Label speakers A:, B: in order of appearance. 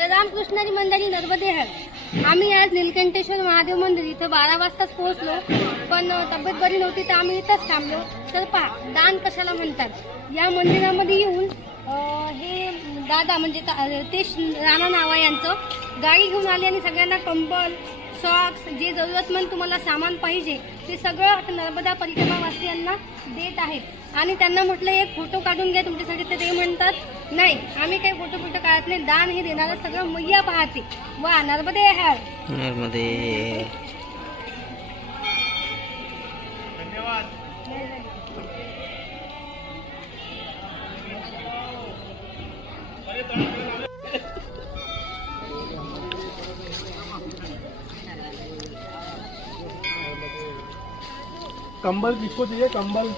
A: तर रामकृष्णारी मंडळी नर्मदे हर. आम्ही आज निलकंठेश्वर महादेव मंदिर इथं बारा वाजताच पोहोचलो पण तब्येत बरी नव्हती तर आम्ही इथंच थांबलो. तर पहा दान कशाला म्हणतात? या मंदिरामध्ये येऊन हे दादा म्हणजे ते राणा नावा यांचं गाडी घेऊन आली आणि सगळ्यांना कंबल सॉक्स जे जरूरतमंद तुम्हाला सामान पाहिजे ते सगळं नर्मदा परिक्रमावासियांना देत आहेत. आणि त्यांना म्हटलं एक फोटो काढून घ्या तुमच्यासाठी तर ते म्हणतात. नाही आम्ही काही फोटो फोटो काढत नाही दान हे देणारं सगळं मैया पाहते. वा नर्मदे
B: हरमध्ये
C: कंबल किसको चाहिए? कंबल